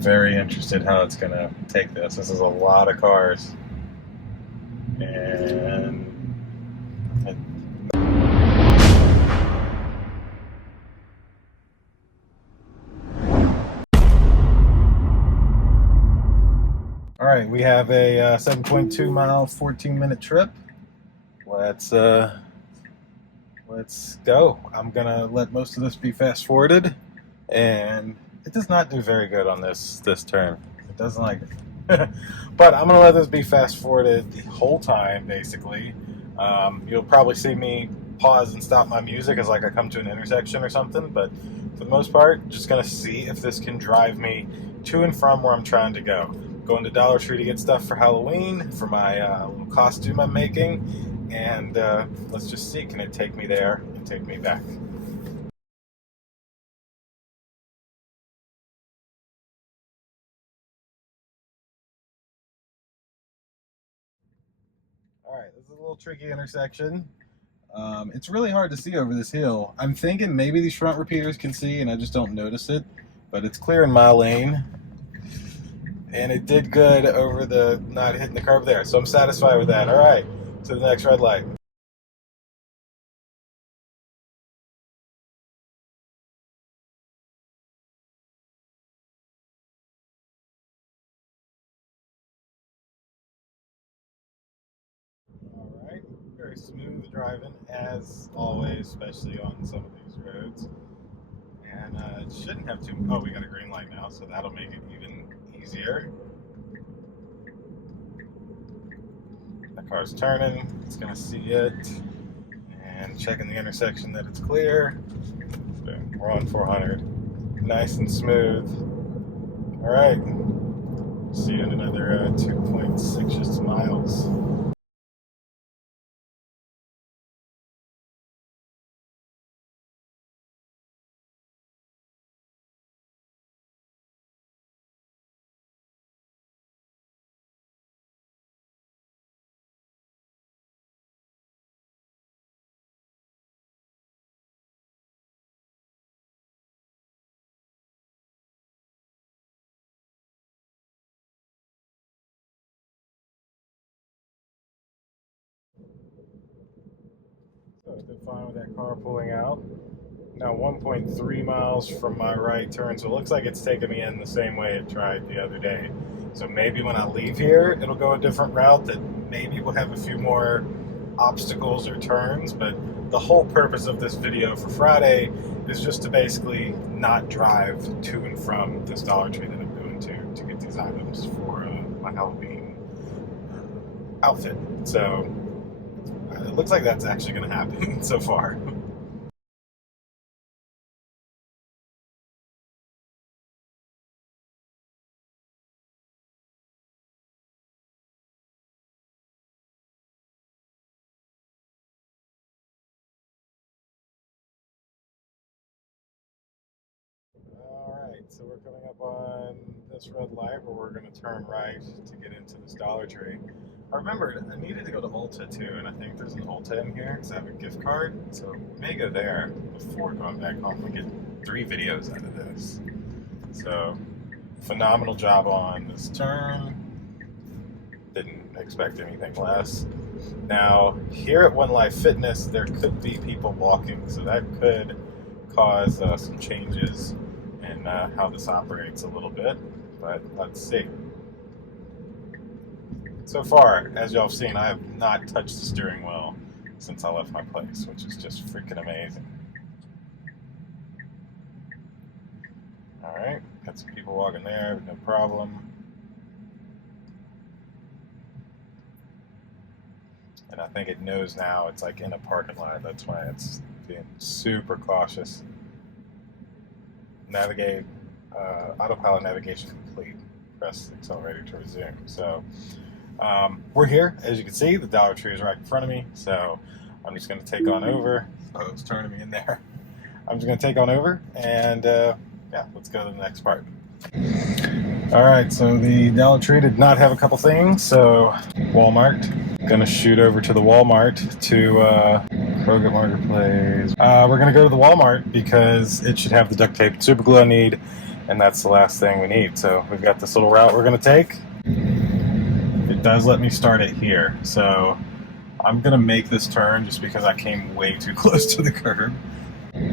very interested how it's going to take this. This is a lot of cars. And all right, we have a 7.2 mile, 14-minute trip. Let's go. I'm gonna let most of this be fast forwarded, and it does not do very good on this turn. It doesn't like it. But I'm gonna let this be fast forwarded the whole time, basically. You'll probably see me pause and stop my music as like I come to an intersection or something, but for the most part, just gonna see if this can drive me to and from where I'm trying to go. Going to Dollar Tree to get stuff for Halloween for my little costume I'm making, and let's just see, can it take me there and take me back? Alright, this is a little tricky intersection. It's really hard to see over this hill. I'm thinking maybe these front repeaters can see and I just don't notice it, but it's clear in my lane. And it did good over the not hitting the curb there, so I'm satisfied with that. Alright, to the next red light. Alright, very smooth driving as always, especially on some of these roads. And it shouldn't have too. Oh, we got a green light now, so that'll make it even easier. The car's turning, it's gonna see it, and checking the intersection that it's clear. So we're on 400, nice and smooth. All right, see you in another 2.6 miles. So I did fine with that car pulling out. Now 1.3 miles from my right turn, so it looks like it's taking me in the same way it tried the other day. So maybe when I leave here, it'll go a different route that maybe will have a few more obstacles or turns, but the whole purpose of this video for Friday is just to basically not drive to and from this Dollar Tree that I'm going to get these items for my Halloween outfit. So it looks like that's actually going to happen so far. Alright, so we're coming up on this red light where we're going to turn right to get into this Dollar Tree. I remembered I needed to go to Ulta too, and I think there's an Ulta in here because I have a gift card, so we may go there before going back home. We get 3 videos out of this. So, phenomenal job on this turn. Didn't expect anything less. Now, here at One Life Fitness, there could be people walking, so that could cause some changes in how this operates a little bit, but let's see. So far, as y'all have seen, I have not touched the steering wheel since I left my place, which is just freaking amazing. Alright, got some people walking there, no problem. And I think it knows now it's like in a parking lot, that's why it's being super cautious. Navigate, autopilot navigation complete. Press the accelerator to resume. So we're here, as you can see. The Dollar Tree is right in front of me, so I'm just going to take on over. Oh, it's turning me in there. I'm just going to take on over, and yeah, let's go to the next part. All right, so the Dollar Tree did not have a couple things, so Walmart. Gonna shoot over to the Walmart to Kroger Marketplace. We're gonna go to the Walmart because it should have the duct tape and super glue I need, and that's the last thing we need. So we've got this little route we're going to take. It does let me start it here, so I'm going to make this turn just because I came way too close to the curb. There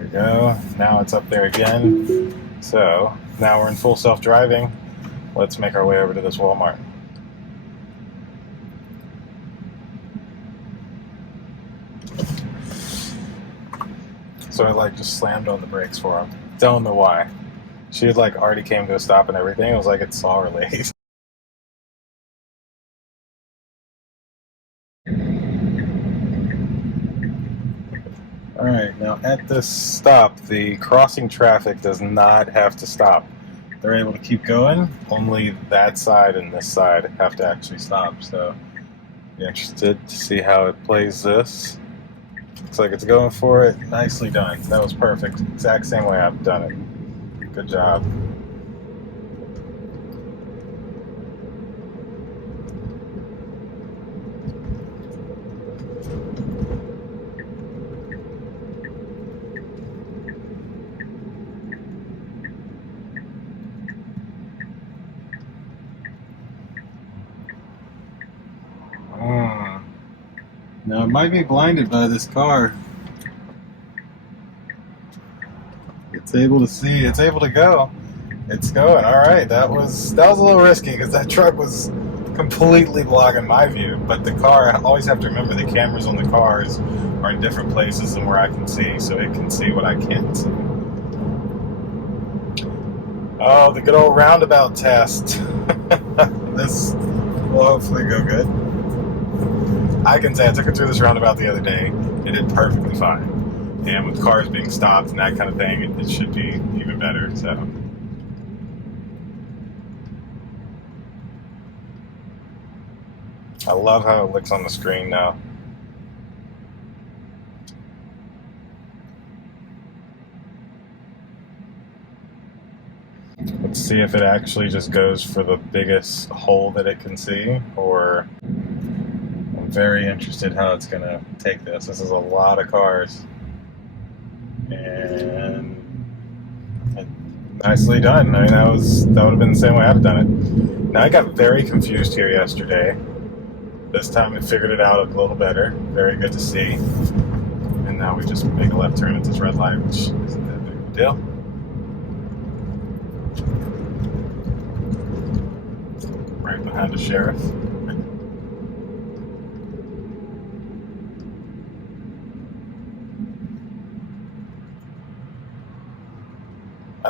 we go. Now it's up there again. So now we're in full self-driving. Let's make our way over to this Walmart. So I like just slammed on the brakes for him. Don't know why. She had like already came to a stop and everything. It was like it saw her late. Alright, now at this stop, the crossing traffic does not have to stop. They're able to keep going, only that side and this side have to actually stop. So, be interested to see how it plays this. Looks like it's going for it. Nicely done. That was perfect. Exact same way I've done it. Good job. Now it might be blinded by this car. It's able to see, it's able to go. It's going. Alright, that was a little risky because that truck was completely blocking my view. But the car, I always have to remember the cameras on the cars are in different places than where I can see, so it can see what I can't see. Oh, the good old roundabout test. This will hopefully go good. I can say I took it through this roundabout the other day. It did perfectly fine. And with cars being stopped and that kind of thing, it should be even better. So, I love how it looks on the screen now. Let's see if it actually just goes for the biggest hole that it can see, or I'm very interested how it's going to take this. This is a lot of cars. And nicely done. I mean, that would have been the same way I've done it. Now, I got very confused here yesterday. This time I figured it out a little better. Very good to see. And now we just make a left turn at this red light, which isn't that big of a deal. Right behind the sheriff.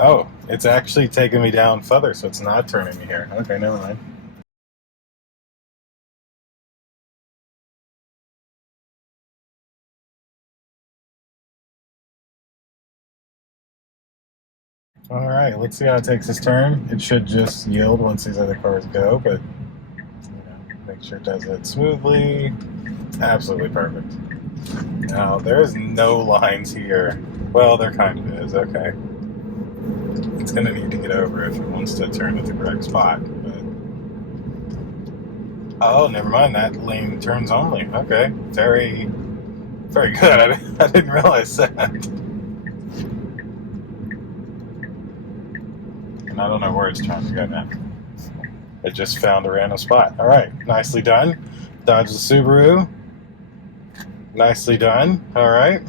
Oh, it's actually taking me down further, so it's not turning me here. Okay, never mind. Alright, let's see how it takes this turn. It should just yield once these other cars go, but make sure it does it smoothly. Absolutely perfect. Now, there's no lines here. Well, there kind of is, okay. It's going to need to get over if it wants to turn at the correct spot. But... oh, never mind. That lane turns only. Okay. Very, very good. I didn't realize that. And I don't know where it's trying to go now. It just found a random spot. All right. Nicely done. Dodge the Subaru. Nicely done. All right.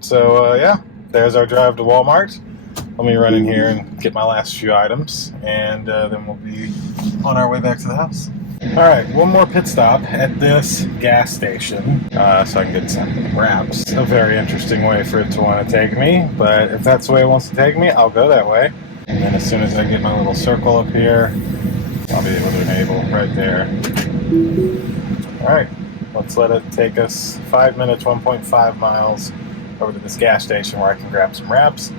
So, yeah. There's our drive to Walmart. Let me run in here and get my last few items, and then we'll be on our way back to the house. Alright, one more pit stop at this gas station, so I can get some wraps. A very interesting way for it to want to take me, but if that's the way it wants to take me, I'll go that way. And then as soon as I get my little circle up here, I'll be able to enable right there. Alright, let's let it take us 5 minutes, 1.5 miles over to this gas station where I can grab some wraps.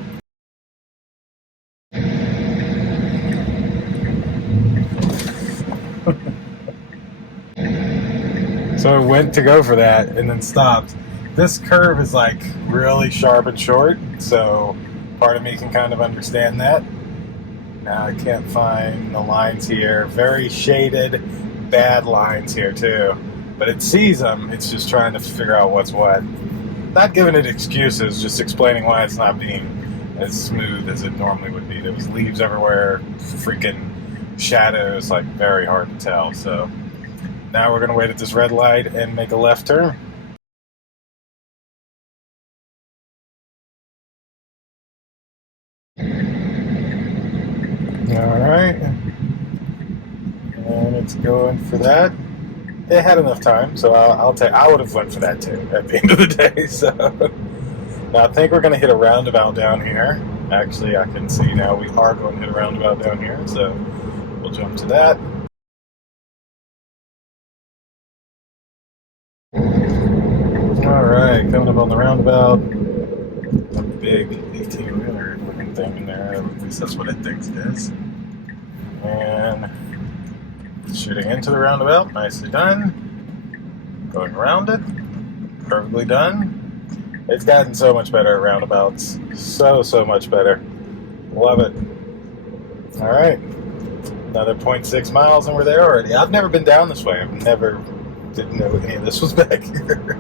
So it went to go for that and then stopped. This curve is like really sharp and short, so part of me can kind of understand that. Now I can't find the lines here. Very shaded, bad lines here too. But it sees them, it's just trying to figure out what's what. not giving it excuses, just explaining why it's not being as smooth as it normally would be. There was leaves everywhere, freaking shadows, like very hard to tell. So now we're gonna wait at this red light and make a left turn. All right, and it's going for that. It had enough time, so I'll take. I would have went for that too at the end of the day. So now I think we're gonna hit a roundabout down here. Actually, I can see now we are going to hit a roundabout down here, so we'll jump to that. All right, coming up on the roundabout. A big 18-wheeler looking thing in there. At least that's what it thinks it is. And shooting into the roundabout, nicely done. Going around it, perfectly done. It's gotten so much better at roundabouts. So much better. Love it. All right, another 0.6 miles and we're there already. I've never been down this way. Didn't know any of this was back here.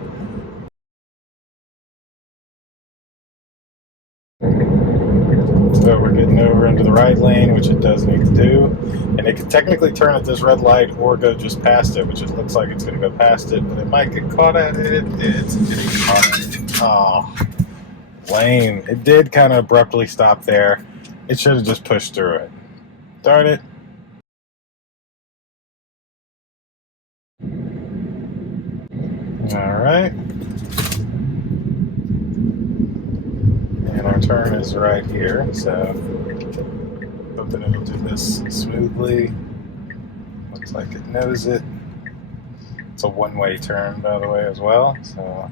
So we're getting over into the right lane, which it does need to do. And it can technically turn at this red light or go just past it, which it looks like it's going to go past it, but it might get caught at it. It's getting caught at it. Oh, lame. It did kind of abruptly stop there. It should have just pushed through it. Darn it. All right. And our turn is right here, so hoping it'll do this smoothly. Looks like it knows it. It's a one-way turn, by the way, as well, so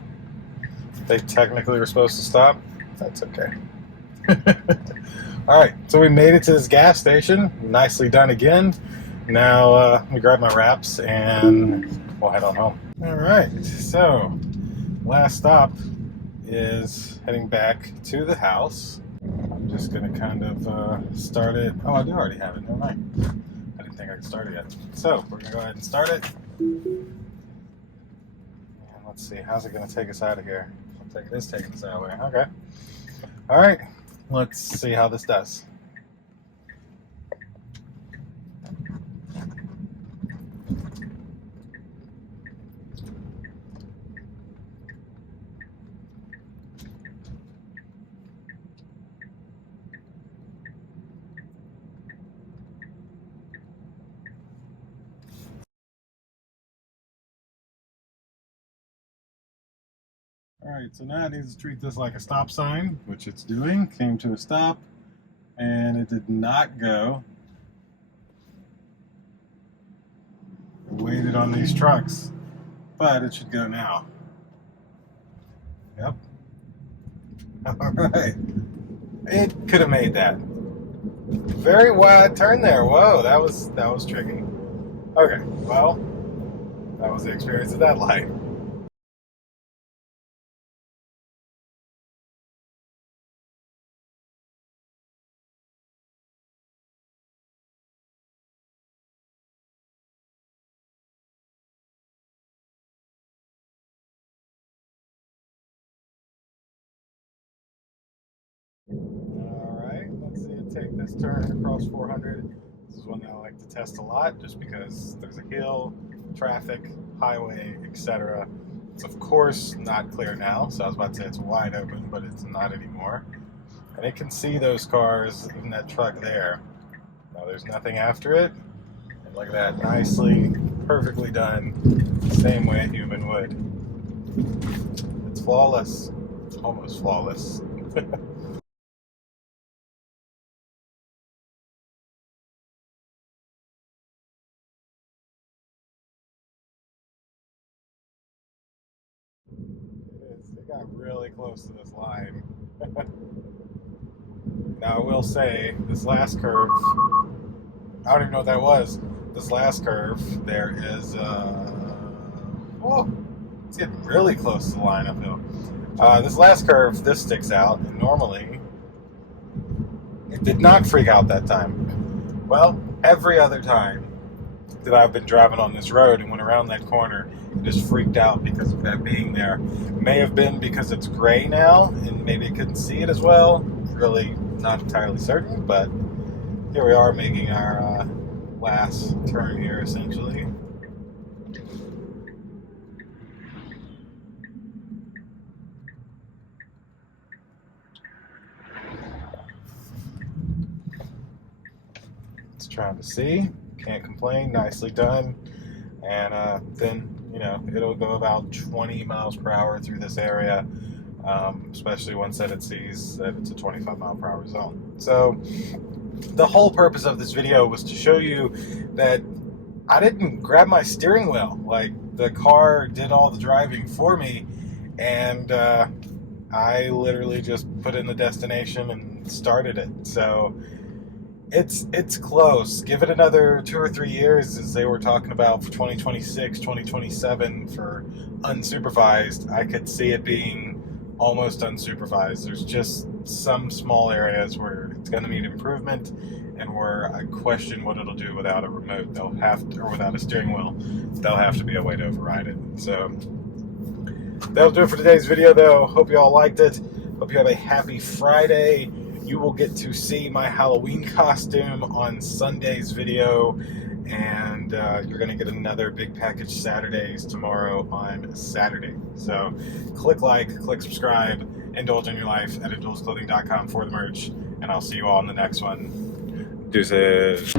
they technically were supposed to stop. That's okay. All right, so we made it to this gas station. Nicely done again. Now let me grab my wraps and we'll head on home. All right, so last stop is heading back to the house. I'm just gonna kind of start it. Oh, I do already have it, never mind. I didn't think I could start it yet. So we're gonna go ahead and start it. And let's see, how's it gonna take us out of here? Looks like it is taking us out of here. Okay. All right, let's see how this does. Alright, so now it needs to treat this like a stop sign, which it's doing. Came to a stop, and it did not go. It waited on these trucks, but it should go now. Yep. Alright. It could have made that. Very wide turn there. Whoa, that was tricky. Okay, well, that was the experience of that light. Alright, let's see it take this turn across 400. This is one that I like to test a lot just because there's a hill, traffic, highway, etc. It's of course not clear now, so I was about to say it's wide open, but it's not anymore. And it can see those cars, even that truck there. Now there's nothing after it. And look at that, nicely, perfectly done, same way a human would. It's flawless, almost flawless. It got really close to this line. Now I will say, this last curve, I don't even know what that was. This last curve, there is, oh, it's getting really close to the line uphill. This last curve, this sticks out, and normally, it did not freak out that time. Well, every other time that I've been driving on this road and went around that corner, just freaked out because of that being there. May have been because it's gray now, and maybe it couldn't see it as well. Really not entirely certain, but here we are making our last turn here, essentially. It's trying to see. Can't complain. Nicely done. And then, you know, it'll go about 20 miles per hour through this area, especially once that it sees that it's a 25 mile per hour zone. So the whole purpose of this video was to show you that I didn't grab my steering wheel. Like, the car did all the driving for me, and I literally just put in the destination and started it. So it's close. Give it another 2 or 3 years, as they were talking about, for 2026, 2027 for unsupervised. I could see it being almost unsupervised. There's just some small areas where it's going to need improvement, and where I question what it'll do without a remote. They'll have to, or without a steering wheel, there'll have to be a way to override it. So that'll do it for today's video, though. Hope you all liked it. Hope you have a happy Friday. You will get to see my Halloween costume on Sunday's video, and you're going to get another big package Saturdays tomorrow on Saturday. So click like, click subscribe, indulge in your life at indulgeclothing.com for the merch, and I'll see you all in the next one. Deuces.